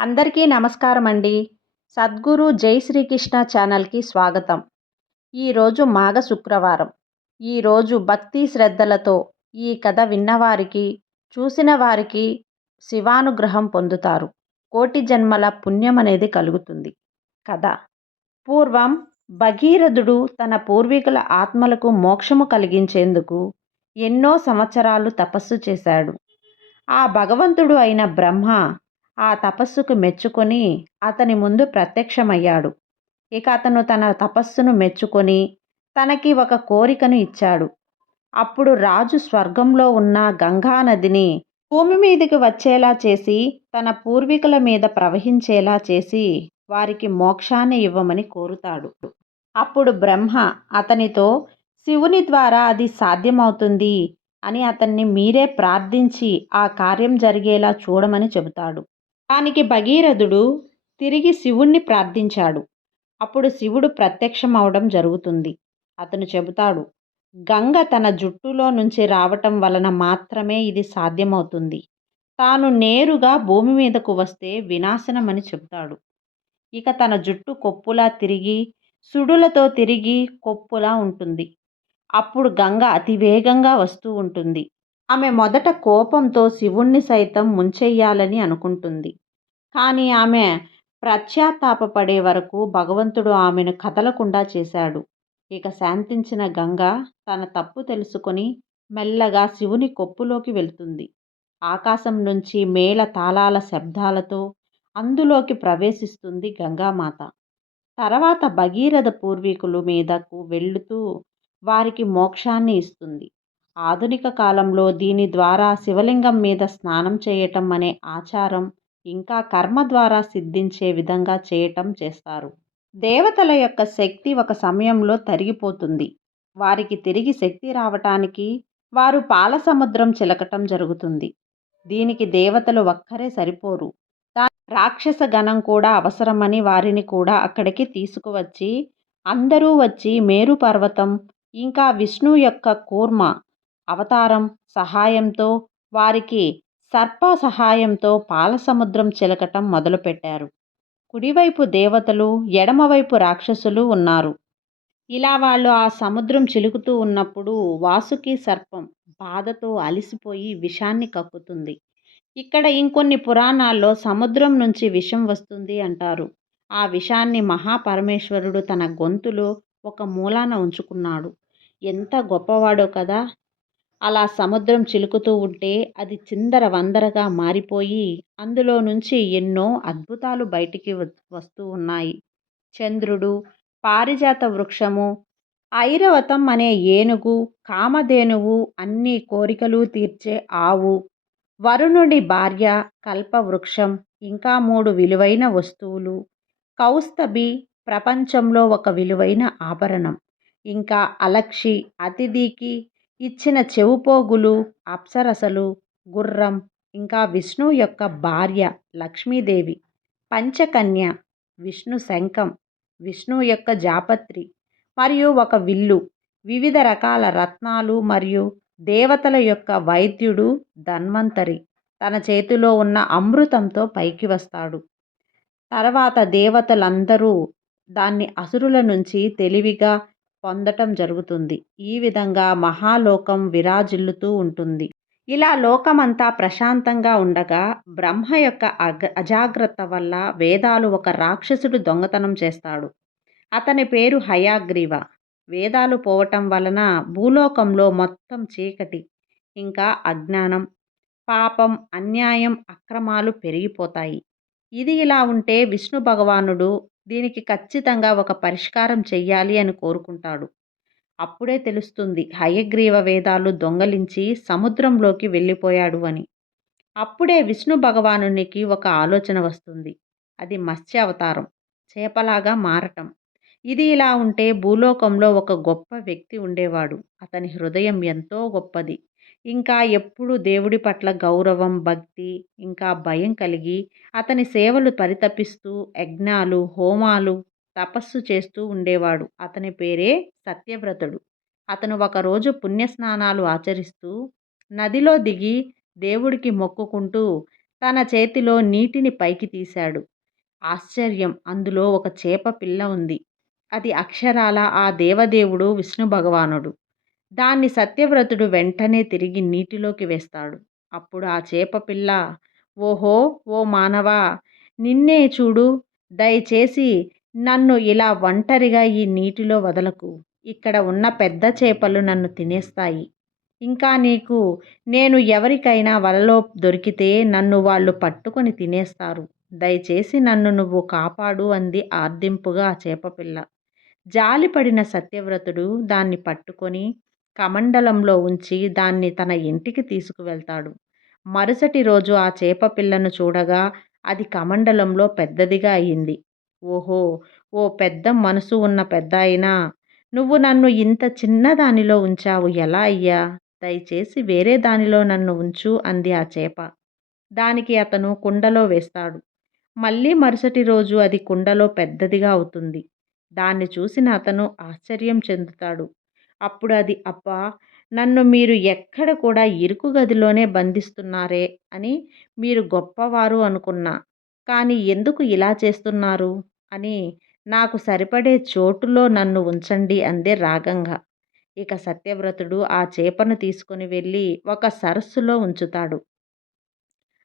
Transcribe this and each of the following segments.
అందరికీ నమస్కారం అండి. సద్గురు జై శ్రీకృష్ణ ఛానల్‌కి స్వాగతం. ఈరోజు మాఘ శుక్రవారం. ఈరోజు భక్తి శ్రద్ధలతో ఈ కథ విన్నవారికి, చూసిన వారికి శివానుగ్రహం పొందుతారు. కోటి జన్మల పుణ్యమనేది కలుగుతుంది. కథ: పూర్వం భగీరథుడు తన పూర్వీకుల ఆత్మలకు మోక్షము కలిగించేందుకు ఎన్నో సంవత్సరాలు తపస్సు చేశాడు. ఆ భగవంతుడు అయిన బ్రహ్మ ఆ తపస్సుకు మెచ్చుకొని అతని ముందు ప్రత్యక్షమయ్యాడు. ఇక అతను తన తపస్సును మెచ్చుకొని తనకి ఒక కోరికను ఇచ్చాడు. అప్పుడు రాజు స్వర్గంలో ఉన్న గంగా నదిని భూమి మీదకి వచ్చేలా చేసి, తన పూర్వీకుల మీద ప్రవహించేలా చేసి వారికి మోక్షాన్ని ఇవ్వమని కోరుతాడు. అప్పుడు బ్రహ్మ అతనితో, శివుని ద్వారా అది సాధ్యమవుతుంది అని అతన్ని మీరే ప్రార్థించి ఆ కార్యం జరిగేలా చూడమని చెబుతాడు. దానికి భగీరథుడు తిరిగి శివుణ్ణి ప్రార్థించాడు. అప్పుడు శివుడు ప్రత్యక్షమవడం జరుగుతుంది. అతను చెబుతాడు, గంగ తన జుట్టులో నుంచి రావటం వలన మాత్రమే ఇది సాధ్యమవుతుంది. తాను నేరుగా భూమి మీదకు వస్తే వినాశనమని చెబుతాడు. ఇక తన జుట్టు కొప్పులా తిరిగి, సుడులతో తిరిగి కొప్పులా ఉంటుంది. అప్పుడు గంగ అతివేగంగా వస్తూ ఉంటుంది. ఆమె మొదట కోపంతో శివుణ్ణి సైతం ముంచెయ్యాలని అనుకుంటుంది. కానీ ఆమె పశ్చాత్తాపపడే వరకు భగవంతుడు ఆమెను కదలకుండా చేశాడు. ఇక శాంతించిన గంగ తన తప్పు తెలుసుకొని మెల్లగా శివుని కొప్పులోకి వెళ్తుంది. ఆకాశం నుంచి మేళ తాళాల శబ్దాలతో అందులోకి ప్రవేశిస్తుంది గంగామాత. తర్వాత భగీరథ పూర్వీకులు మీదకు వెళుతూ వారికి మోక్షాన్ని ఇస్తుంది. ఆధునిక కాలంలో దీని ద్వారా శివలింగం మీద స్నానం చేయటం అనే ఆచారం ఇంకా కర్మ ద్వారా సిద్ధించే విధంగా చేయటం చేస్తారు. దేవతల యొక్క శక్తి ఒక సమయంలో తరిగిపోతుంది. వారికి తిరిగి శక్తి రావటానికి వారు పాల సముద్రం చిలకటం జరుగుతుంది. దీనికి దేవతలు ఒక్కరే సరిపోరు. రాక్షస గణం కూడా అవసరమని వారిని కూడా అక్కడికి తీసుకువచ్చి, అందరూ వచ్చి మేరు పర్వతం ఇంకా విష్ణు యొక్క కూర్మ అవతారం సహాయంతో వారికి సర్ప సహాయంతో పాలసముద్రం చిలకటం మొదలుపెట్టారు. కుడివైపు దేవతలు, ఎడమవైపు రాక్షసులు ఉన్నారు. ఇలా వాళ్ళు ఆ సముద్రం చిలుకుతూ ఉన్నప్పుడు వాసుకి సర్పం బాధతో అలిసిపోయి విషాన్ని కక్కుతుంది. ఇక్కడ ఇంకొన్ని పురాణాల్లో సముద్రం నుంచి విషం వస్తుంది అంటారు. ఆ విషాన్ని మహాపరమేశ్వరుడు తన గొంతులో ఒక మూలాన ఉంచుకున్నాడు. ఎంత గొప్పవాడో కదా! అలా సముద్రం చిలుకుతూ ఉంటే అది చిందర వందరగా మారిపోయి అందులో నుంచి ఎన్నో అద్భుతాలు బయటికి వస్తూ ఉన్నాయి. చంద్రుడు, పారిజాత వృక్షము, ఐరావతం అనే ఏనుగు, కామధేనువు, అన్ని కోరికలు తీర్చే ఆవు, వరుణుడి భార్య కల్పవృక్షం, ఇంకా 3 విలువైన వస్తువులు, కౌస్తభి ప్రపంచంలో ఒక విలువైన ఆభరణం, ఇంకా అలక్షి అతిథికి ఇచ్చిన చెవుపోగులు, అప్సరసలు, గుర్రం, ఇంకా విష్ణు యొక్క భార్య లక్ష్మీదేవి, పంచకన్య, విష్ణు శంఖం, విష్ణు యొక్క జాపత్రి మరియు ఒక విల్లు, వివిధ రకాల రత్నాలు మరియు దేవతల యొక్క వైద్యుడు ధన్వంతరి తన చేతిలో ఉన్న అమృతంతో పైకి వస్తాడు. తర్వాత దేవతలందరూ దాన్ని అసురుల నుంచి తెలివిగా పొందటం జరుగుతుంది. ఈ విధంగా మహాలోకం విరాజిల్లుతూ ఉంటుంది. ఇలా లోకమంతా ప్రశాంతంగా ఉండగా బ్రహ్మ యొక్క అజాగ్రత్త వల్ల వేదాలు ఒక రాక్షసుడు దొంగతనం చేస్తాడు. అతని పేరు హయగ్రీవ. వేదాలు పోవటం వలన భూలోకంలో మొత్తం చీకటి, ఇంకా అజ్ఞానం, పాపం, అన్యాయం, అక్రమాలు పెరిగిపోతాయి. ఇది ఇలా ఉంటే విష్ణు భగవానుడు దీనికి ఖచ్చితంగా ఒక పరిష్కారం చెయ్యాలి అని కోరుకుంటాడు. అప్పుడే తెలుస్తుంది హయగ్రీవ వేదాలు దొంగలించి సముద్రంలోకి వెళ్ళిపోయాడు అని. అప్పుడే విష్ణు భగవానునికి ఒక ఆలోచన వస్తుంది. అది మత్స్య అవతారం, చేపలాగా మారటం. ఇది ఇలా ఉంటే భూలోకంలో ఒక గొప్ప వ్యక్తి ఉండేవాడు. అతని హృదయం ఎంతో గొప్పది. ఇంకా ఎప్పుడూ దేవుడి పట్ల గౌరవం, భక్తి, ఇంకా భయం కలిగి అతని సేవలు పరితపిస్తూ యజ్ఞాలు, హోమాలు, తపస్సు చేస్తూ ఉండేవాడు. అతని పేరే సత్యవ్రతుడు. అతను ఒకరోజు పుణ్యస్నానాలు ఆచరిస్తూ నదిలో దిగి దేవుడికి మొక్కుకుంటూ తన చేతిలో నీటిని పైకి తీశాడు. ఆశ్చర్యం! అందులో ఒక చేప పిల్ల ఉంది. అది అక్షరాల ఆ దేవదేవుడు విష్ణు భగవానుడు. దాన్ని సత్యవ్రతుడు వెంటనే తిరిగి నీటిలోకి వేస్తాడు. అప్పుడు ఆ చేప పిల్ల, ఓహో! ఓ మానవా! నిన్నే చూడు. దయచేసి నన్ను ఇలా ఒంటరిగా ఈ నీటిలో వదలకు. ఇక్కడ ఉన్న పెద్ద చేపలు నన్ను తినేస్తాయి. ఇంకా నీకు నేను ఎవరికైనా వలలో దొరికితే నన్ను వాళ్ళు పట్టుకొని తినేస్తారు. దయచేసి నన్ను నువ్వు కాపాడు అంది ఆర్దింపుగా ఆ చేపపిల్ల. జాలిపడిన సత్యవ్రతుడు దాన్ని పట్టుకొని కమండలంలో ఉంచి దాన్ని తన ఇంటికి తీసుకువెళ్తాడు. మరుసటి రోజు ఆ చేప పిల్లను చూడగా అది కమండలంలో పెద్దదిగా అయింది. ఓహో! ఓ పెద్ద మనసు ఉన్న పెద్దాయనా! నువ్వు నన్ను ఇంత చిన్న దానిలో ఉంచావు ఎలా అయ్యా? దయచేసి వేరే దానిలో నన్ను ఉంచు అంది ఆ చేప. దానికి అతను కుండలో వేస్తాడు. మళ్ళీ మరుసటి రోజు అది కుండలో పెద్దదిగా అవుతుంది. దాన్ని చూసిన అతను ఆశ్చర్యం చెందుతాడు. అప్పుడు అది అబ్బా! నన్ను మీరు ఎక్కడ కూడా ఇరుకు గదిలోనే బంధిస్తున్నారే అని మీరు గొప్పవారు అనుకున్నా. కానీ ఎందుకు ఇలా చేస్తున్నారు అని నాకు సరిపడే చోటులో నన్ను ఉంచండి అందే రాగంగా. ఇక సత్యవ్రతుడు ఆ చేపను తీసుకొని వెళ్ళి ఒక సరస్సులో ఉంచుతాడు.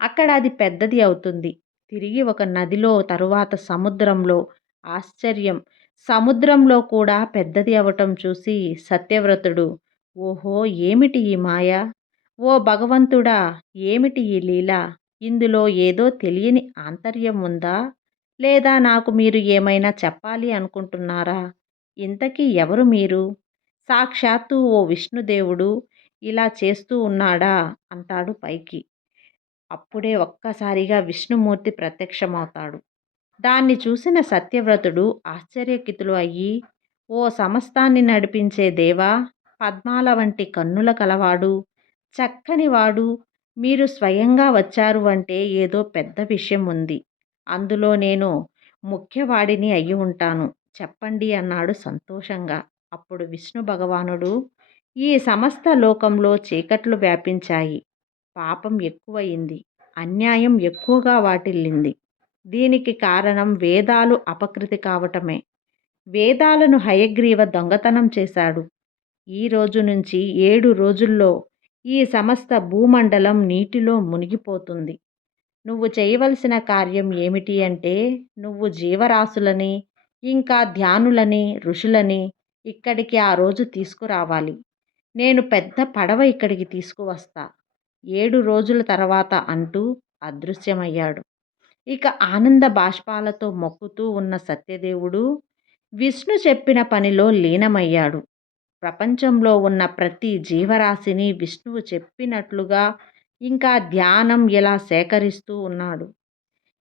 అక్కడ అది పెద్దది అవుతుంది. తిరిగి ఒక నదిలో తరువాత సముద్రంలో. ఆశ్చర్యం! సముద్రంలో కూడా పెద్దది అవ్వటం చూసి సత్యవ్రతుడు, ఓహో! ఏమిటి ఈ మాయ? ఓ భగవంతుడా! ఏమిటి ఈ లీల? ఇందులో ఏదో తెలియని ఆంతర్యం ఉందా? లేదా నాకు మీరు ఏమైనా చెప్పాలి అనుకుంటున్నారా? ఇంతకీ ఎవరు మీరు? సాక్షాత్తు ఓ విష్ణుదేవుడు ఇలా చేస్తూ ఉన్నాడా? అంటాడు పైకి. అప్పుడే ఒక్కసారిగా విష్ణుమూర్తి ప్రత్యక్షమవుతాడు. దాన్ని చూసిన సత్యవ్రతుడు ఆశ్చర్యకితులు అయ్యి, ఓ సమస్తాన్ని నడిపించే దేవా! పద్మాల వంటి కన్నుల కలవాడు, చక్కనివాడు, మీరు స్వయంగా వచ్చారు అంటే ఏదో పెద్ద విషయం ఉంది. అందులో నేను ముఖ్యవాడిని అయి ఉంటాను. చెప్పండి అన్నాడు సంతోషంగా. అప్పుడు విష్ణు భగవానుడు, ఈ సమస్త లోకంలో చీకట్లు వ్యాపించాయి. పాపం ఎక్కువయింది. అన్యాయం ఎక్కువగా వాటిల్లింది. దీనికి కారణం వేదాలు అపకృతి కావటమే. వేదాలను హయగ్రీవ దొంగతనం చేశాడు. ఈ రోజు నుంచి 7 రోజుల్లో ఈ సమస్త భూమండలం నీటిలో మునిగిపోతుంది. నువ్వు చేయవలసిన కార్యం ఏమిటి అంటే, నువ్వు జీవరాశులని, ఇంకా ధ్యానులని, ఋషులని ఇక్కడికి ఆ రోజు తీసుకురావాలి. నేను పెద్ద పడవ ఇక్కడికి తీసుకువస్తా. 7 రోజుల తర్వాత అంటూ అదృశ్యమయ్యాడు. ఇక ఆనంద బాష్పాలతో మొక్కుతూ ఉన్న సత్యదేవుడు విష్ణు చెప్పిన పనిలో లీనమయ్యాడు. ప్రపంచంలో ఉన్న ప్రతి జీవరాశిని విష్ణువు చెప్పినట్లుగా ఇంకా ధ్యానం ఎలా సేకరిస్తూ ఉన్నాడు.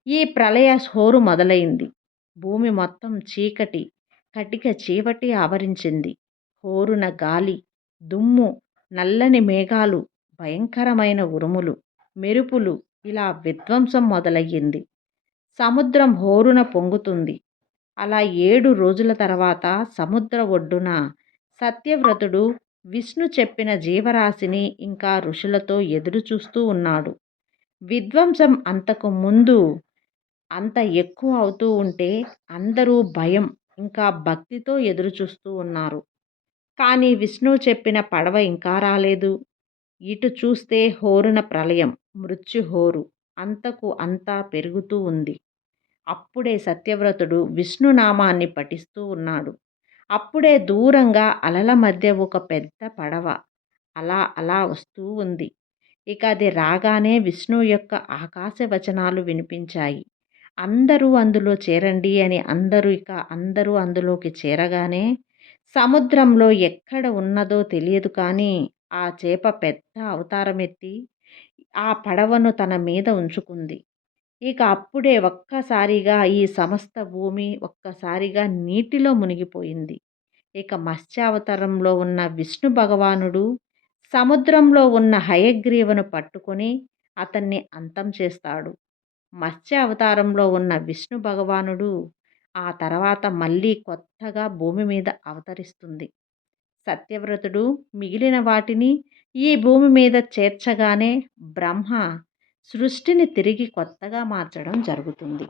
ఈ ప్రళయ హోరు మొదలైంది. భూమి మొత్తం చీకటి, కటిక చీకటి ఆవరించింది. హోరున గాలి, దుమ్ము, నల్లని మేఘాలు, భయంకరమైన ఉరుములు, మెరుపులు, ఇలా విధ్వంసం మొదలయ్యింది. సముద్రం హోరున పొంగుతుంది. అలా 7 రోజుల తర్వాత సముద్ర ఒడ్డున సత్యవ్రతుడు విష్ణు చెప్పిన జీవరాశిని ఇంకా ఋషులతో ఎదురుచూస్తూ ఉన్నాడు. విధ్వంసం అంతకు ముందు అంత ఎక్కువ అవుతూ ఉంటే అందరూ భయం ఇంకా భక్తితో ఎదురుచూస్తూ ఉన్నారు. కానీ విష్ణువు చెప్పిన పడవ ఇంకా రాలేదు. ఇటు చూస్తే హోరున ప్రళయం, మృత్యుహోరు అంతకు అంతా పెరుగుతూ ఉంది. అప్పుడే సత్యవ్రతుడు విష్ణునామాన్ని పఠిస్తూ ఉన్నాడు. అప్పుడే దూరంగా అలల మధ్య ఒక పెద్ద పడవ అలా అలా వస్తూ ఉంది. ఇక అది రాగానే విష్ణువు యొక్క ఆకాశ వచనాలు వినిపించాయి. అందరూ అందులో చేరండి అని అందరూ అందులోకి చేరగానే సముద్రంలో ఎక్కడ ఉన్నదో తెలియదు కానీ ఆ చేప పెద్ద అవతారమెత్తి ఆ పడవను తన మీద ఉంచుకుంది. ఇక అప్పుడే ఒక్కసారిగా ఈ సమస్త భూమి ఒక్కసారిగా నీటిలో మునిగిపోయింది. ఇక మత్స్యావతారంలో ఉన్న విష్ణు భగవానుడు సముద్రంలో ఉన్న హయగ్రీవును పట్టుకొని అతన్ని అంతం చేస్తాడు. మత్స్య అవతారంలో ఉన్న విష్ణు భగవానుడు ఆ తర్వాత మళ్ళీ కొత్తగా భూమి మీద అవతరిస్తుంది. సత్యవ్రతుడు మిగిలిన వాటిని ఈ భూమి మీద చేర్చగానే బ్రహ్మ సృష్టిని తిరిగి కొత్తగా మార్చడం జరుగుతుంది.